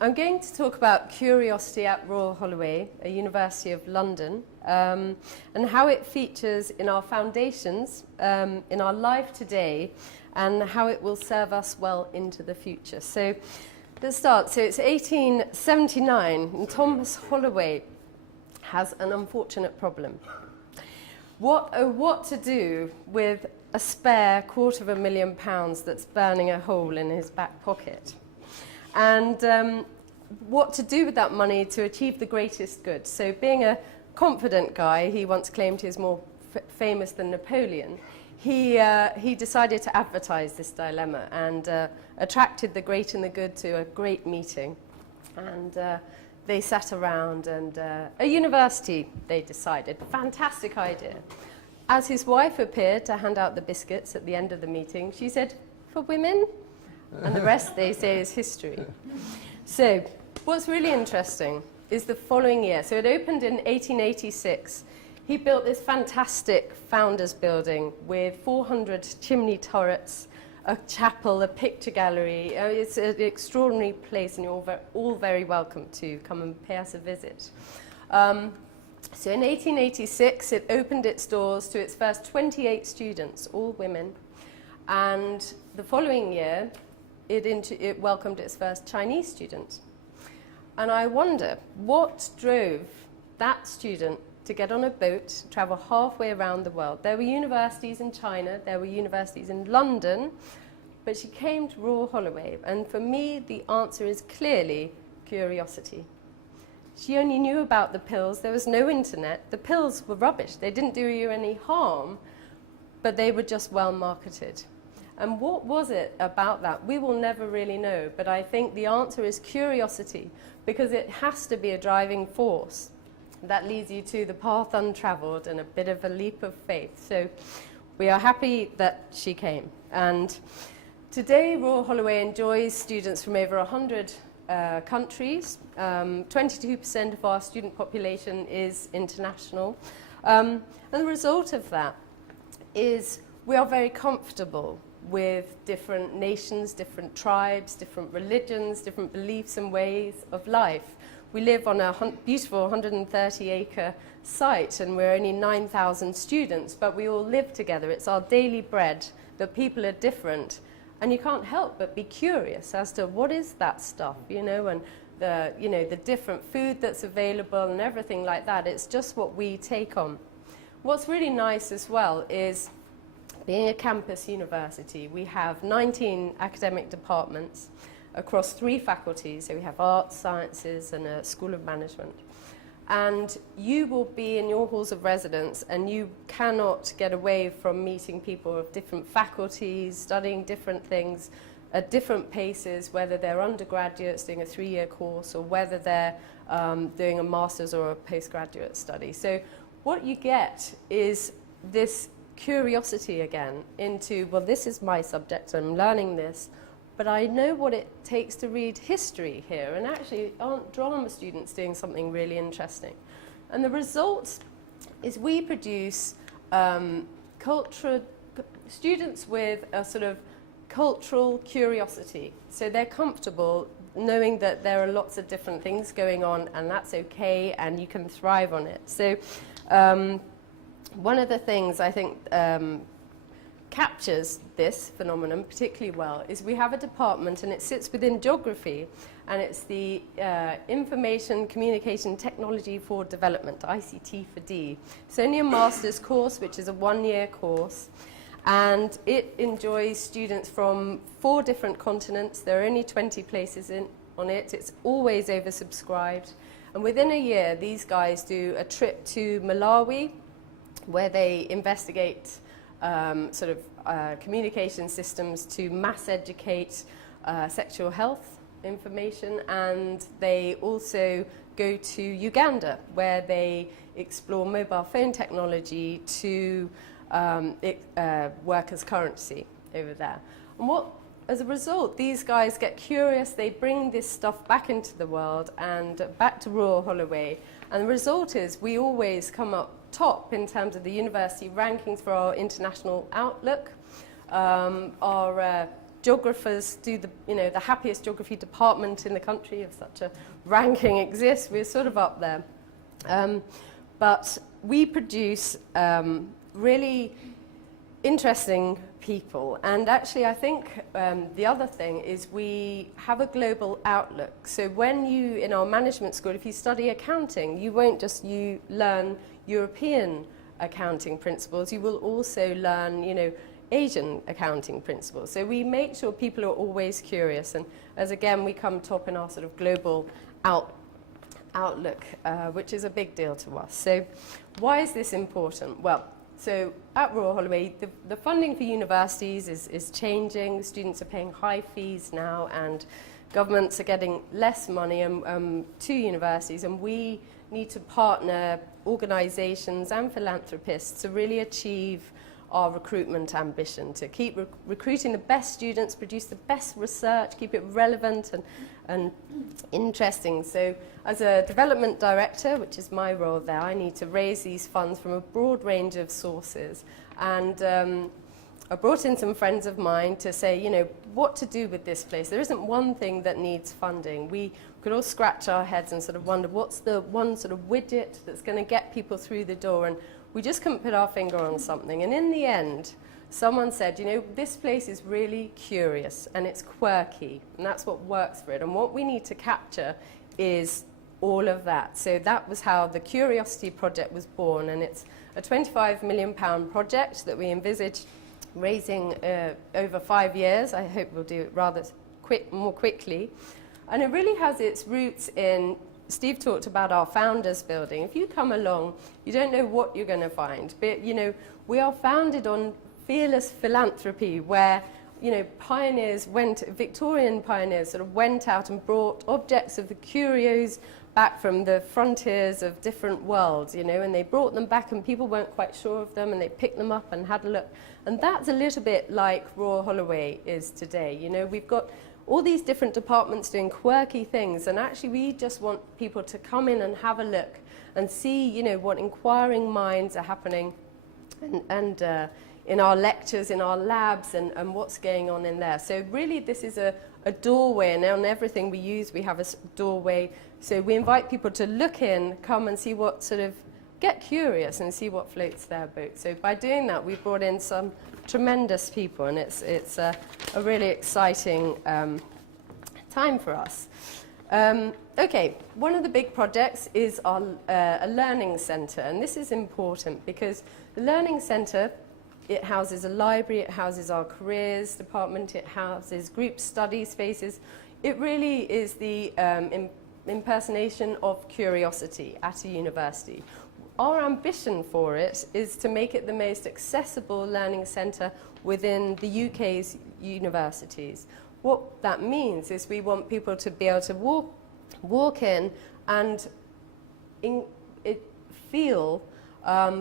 I'm going to talk about curiosity at Royal Holloway, a University of London, and how it features in our foundations, in our life today, and how it will serve us well into the future. So let's start. So it's 1879, and Thomas Holloway has an unfortunate problem. What to do with a spare £250,000 that's burning a hole in his back pocket? And what to do with that money to achieve the greatest good. So being a confident guy, he once claimed he was more famous than Napoleon, he decided to advertise this dilemma and attracted the great and the good to a great meeting. And they sat around and a university, they decided. Fantastic idea. As his wife appeared to hand out the biscuits at the end of the meeting, she said, "For women?" And the rest, they say, is history. So what's really interesting is the following year. So it opened in 1886. He built this fantastic founders building with 400 chimney turrets, a chapel, a picture gallery. It's an extraordinary place, and you're all very welcome to come and pay us a visit. So in 1886, it opened its doors to its first 28 students, all women. And the following year, it welcomed its first Chinese students. And I wonder, what drove that student to get on a boat, travel halfway around the world? There were universities in China, there were universities in London, but she came to Royal Holloway. And for me, the answer is clearly curiosity. She only knew about the pills. There was no internet. The pills were rubbish. They didn't do you any harm, but they were just well marketed. And what was it about that? We will never really know, but I think the answer is curiosity, because it has to be a driving force that leads you to the path untraveled and a bit of a leap of faith. So we are happy that she came. And today, Royal Holloway enjoys students from over 100 countries. 22% of our student population is international. And the result of that is we are very comfortable with different nations, different tribes, different religions, different beliefs and ways of life. We live on a beautiful 130-acre site, and we're only 9,000 students, but we all live together. It's our daily bread. The people are different, and you can't help but be curious as to what is that stuff, and the different food that's available and everything like that. It's just what we take on. What's really nice as well is, being a campus university, we have 19 academic departments across 3 faculties. So we have arts, sciences, and a school of management. And you will be in your halls of residence, and you cannot get away from meeting people of different faculties, studying different things at different paces, whether they're undergraduates doing a 3-year course or whether they're doing a master's or a postgraduate study. So what you get is this curiosity again into, well, this is my subject, I'm learning this, but I know what it takes to read history here, and actually aren't drama students doing something really interesting? And the result is we produce students with a sort of cultural curiosity. So they're comfortable knowing that there are lots of different things going on, and that's okay, and you can thrive on it. So one of the things I think captures this phenomenon particularly well is we have a department, and it sits within geography, and it's the Information Communication Technology for Development, ICT for D. It's only a master's course, which is a 1-year course, and it enjoys students from 4 different continents. There are only 20 places on it. It's always oversubscribed, and within a year these guys do a trip to Malawi, where they investigate communication systems to mass educate sexual health information, and they also go to Uganda, where they explore mobile phone technology to work as currency over there. And as a result, these guys get curious, they bring this stuff back into the world and back to Royal Holloway, and the result is we always come up top in terms of the university rankings for our international outlook, our geographers do the happiest geography department in the country, if such a ranking exists. We're sort of up there. But we produce really interesting people. And actually, I think the other thing is we have a global outlook. So when you, in our management school, if you study accounting, you won't just learn European accounting principles, you will also learn, Asian accounting principles. So we make sure people are always curious. And as again, we come top in our sort of global outlook, which is a big deal to us. So why is this important? Well, so at Royal Holloway, the funding for universities is changing. Students are paying high fees now, and governments are getting less money to universities, and we need to partner organisations and philanthropists to really achieve our recruitment ambition, to keep recruiting the best students, produce the best research, keep it relevant and interesting. So as a development director, which is my role there, I need to raise these funds from a broad range of sources. And I brought in some friends of mine to say, what to do with this place. There isn't one thing that needs funding. We could all scratch our heads and sort of wonder what's the one sort of widget that's going to get people through the door, and we just couldn't put our finger on something. And in the end, someone said, this place is really curious and it's quirky, and that's what works for it. And what we need to capture is all of that. So that was how the Curiosity Project was born, and it's a £25 million project that we envisaged raising over 5 years. I hope we'll do it rather more quickly. And it really has its roots in, Steve talked about our founders building. If you come along, you don't know what you're going to find. But, we are founded on fearless philanthropy, where, Victorian pioneers sort of went out and brought objects of the curios back from the frontiers of different worlds, and they brought them back and people weren't quite sure of them, and they picked them up and had a look. And that's a little bit like Royal Holloway is today. We've got all these different departments doing quirky things, and actually we just want people to come in and have a look and see, what inquiring minds are happening and in our lectures, in our labs, and what's going on in there. So really this is a doorway, and on everything we use we have a doorway. So we invite people to look in, come and see what get curious and see what floats their boat. So by doing that, we've brought in some tremendous people, and it's a really exciting time for us. Okay, one of the big projects is our a learning centre, and this is important because the learning centre, it houses a library, it houses our careers department, it houses group study spaces. It really is the impersonation of curiosity at a university. Our ambition for it is to make it the most accessible learning centre within the UK's universities. What that means is we want people to be able to walk in and feel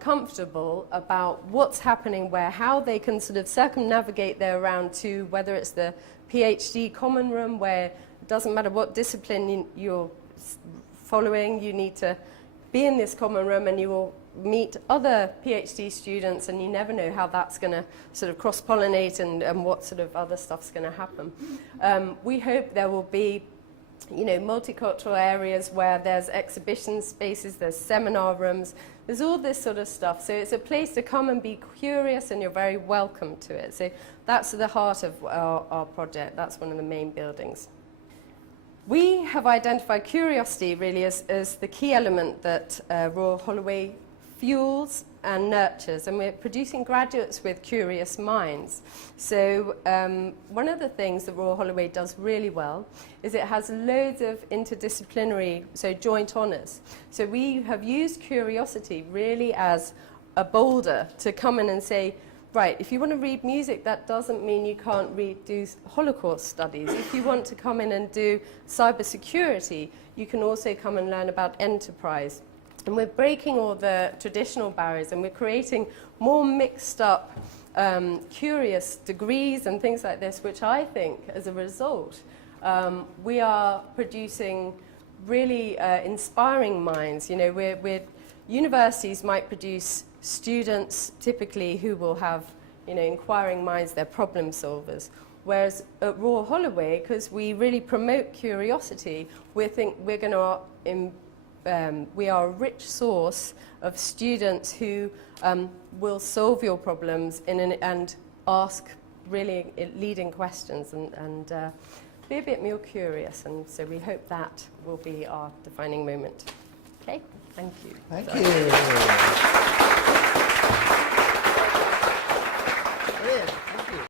comfortable about what's happening where, how they can sort of circumnavigate their round to, whether it's the PhD common room, where it doesn't matter what discipline you're following, you need to be in this common room and you will meet other PhD students, and you never know how that's going to sort of cross-pollinate and what sort of other stuff's going to happen. We hope there will be multicultural areas where there's exhibition spaces, there's seminar rooms, there's all this sort of stuff. So it's a place to come and be curious, and you're very welcome to it. So that's the heart of our project. That's one of the main buildings. We have identified curiosity really as the key element that Royal Holloway fuels and nurtures, and we're producing graduates with curious minds. So one of the things that Royal Holloway does really well is it has loads of interdisciplinary, so joint honours. So we have used curiosity really as a boulder to come in and say, right, if you want to read music, that doesn't mean you can't do Holocaust studies. If you want to come in and do cybersecurity, you can also come and learn about enterprise. And we're breaking all the traditional barriers, and we're creating more mixed up, curious degrees and things like this, which I think, as a result, we are producing really inspiring minds. Universities might produce students typically who will have inquiring minds, they're problem solvers. Whereas at Royal Holloway, because we really promote curiosity, we are a rich source of students who will solve your problems and ask really leading questions and be a bit more curious. And so we hope that will be our defining moment. Okay, thank you. Thank you.